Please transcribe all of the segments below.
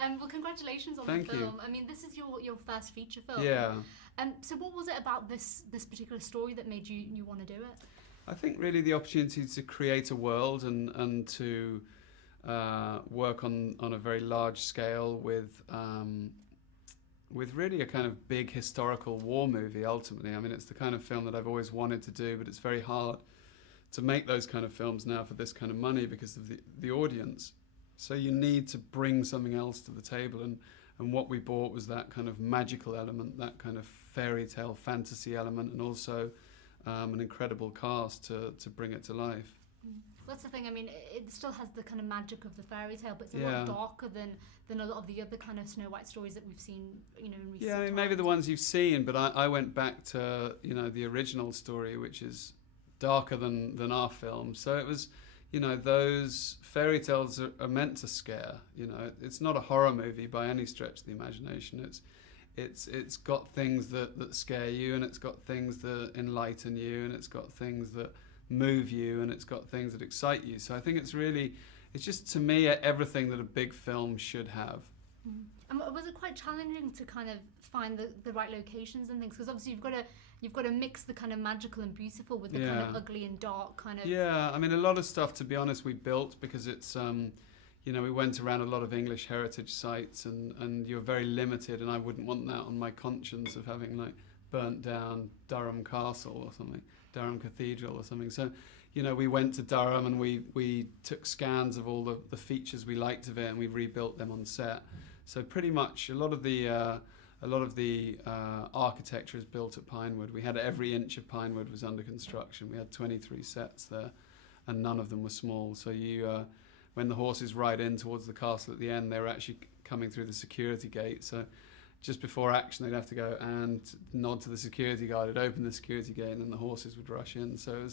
Well, congratulations on Thank the film. you. I mean, this is your first feature film. Yeah. So what was it about this particular story that made you want to do it? I think really the opportunity to create a world and to work on a very large scale with really a kind of big historical war movie ultimately. I mean, it's the kind of film that I've always wanted to do, but it's very hard to make those kind of films now for this kind of money because of the audience. So you need to bring something else to the table, and what we bought was that kind of magical element, that kind of fairy tale fantasy element, and also an incredible cast to bring it to life. That's the thing. I mean, it still has the kind of magic of the fairy tale, but it's a Yeah. lot darker than a lot of the other kind of Snow White stories that we've seen, in recent Yeah, I mean, maybe the ones you've seen, but I went back to the original story, which is darker than our film. So it was, those fairy tales are meant to scare. It's not a horror movie by any stretch of the imagination. It's got things that scare you, and it's got things that enlighten you, and it's got things that move you, and it's got things that excite you. So I think it's just, to me, everything that a big film should have. And was it quite challenging to kind of find the right locations and things? Because obviously you've got to mix the kind of magical and beautiful with the kind of ugly and dark kind of. Yeah, I mean, a lot of stuff, to be honest, we built because it's we went around a lot of English heritage sites, and you're very limited, and I wouldn't want that on my conscience of having like burnt down Durham Castle or something, Durham Cathedral or something. So, we went to Durham and we took scans of all the features we liked of it, and we rebuilt them on set. So pretty much a lot of the architecture is built at Pinewood. We had every inch of Pinewood was under construction. We had 23 sets there, and none of them were small. So when the horses ride in towards the castle at the end, they were actually coming through the security gate. So just before action, they'd have to go and nod to the security guard. It'd open the security gate, and then the horses would rush in. So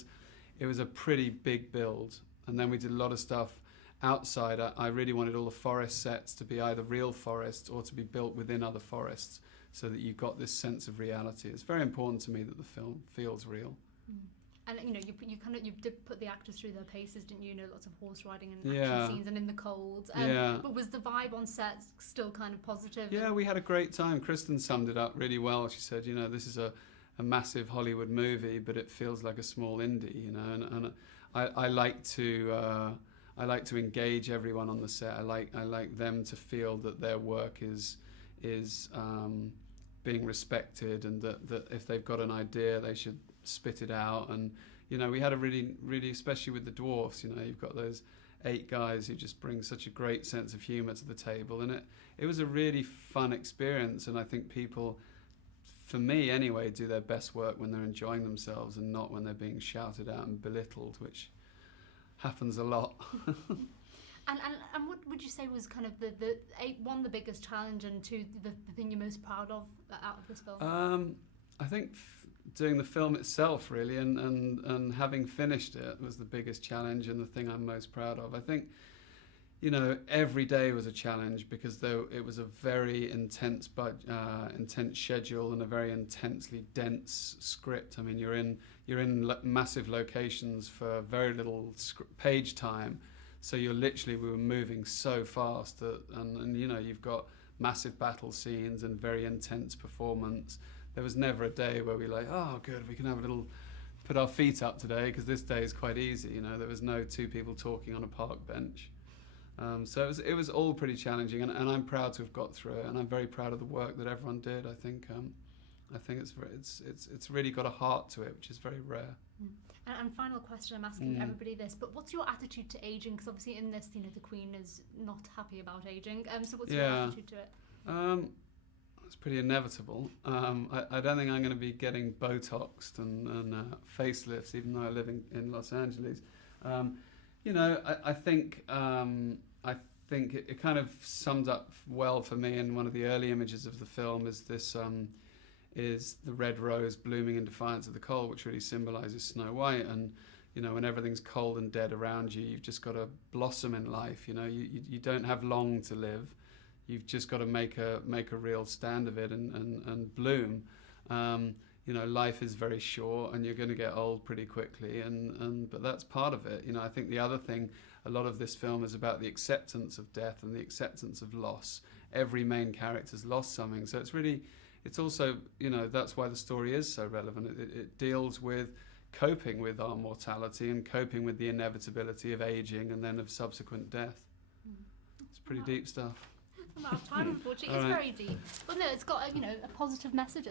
it was a pretty big build. And then we did a lot of stuff outside. I really wanted all the forest sets to be either real forests or to be built within other forests, so that you got this sense of reality. It's very important to me that the film feels real. And you did put the actors through their paces, didn't you? Lots of horse riding and action scenes and in the cold. But was the vibe on set still kind of positive? Yeah, we had a great time. Kristen summed it up really well. She said, this is a massive Hollywood movie, but it feels like a small indie. And I like to engage everyone on the set. I like them to feel that their work is being respected, and that if they've got an idea, they should spit it out. And we had a really, especially with the dwarfs, you've got those 8 guys who just bring such a great sense of humor to the table, and it was a really fun experience. And I think people, for me anyway, do their best work when they're enjoying themselves and not when they're being shouted at and belittled, which happens a lot. And what would you say was kind of the biggest challenge, and two, the thing you're most proud of out of this film? I think doing the film itself, really, and having finished it was the biggest challenge and the thing I'm most proud of. I think, every day was a challenge, because though it was a very intense schedule and a very intensely dense script. I mean, you're in massive locations for very little page time. So we were moving so fast and you've got massive battle scenes and very intense performance. There was never a day where we oh good, we can have put our feet up today, because this day is quite easy. There was no 2 people talking on a park bench. So it was all pretty challenging, and I'm proud to have got through it, and I'm very proud of the work that everyone did. I think it's really got a heart to it, which is very rare. And final question, I'm asking everybody this, but what's your attitude to aging? Because obviously in this, the Queen is not happy about aging. So what's your attitude to it? It's pretty inevitable. I don't think I'm going to be getting Botoxed and facelifts, even though I live in Los Angeles. I think it kind of summed up well for me in one of the early images of the film is this. Is the red rose blooming in defiance of the cold, which really symbolises Snow White. And when everything's cold and dead around you, you've just got to blossom in life. You don't have long to live. You've just got to make a real stand of it and bloom. Life is very short, and you're going to get old pretty quickly. But that's part of it. I think the other thing, a lot of this film is about the acceptance of death and the acceptance of loss. Every main character's lost something, so it's also, you know, that's why the story is so relevant. It deals with coping with our mortality and coping with the inevitability of aging and then of subsequent death. It's pretty deep stuff. I'm out of time, unfortunately. It's very deep. But no, it's got a, you know, a positive message.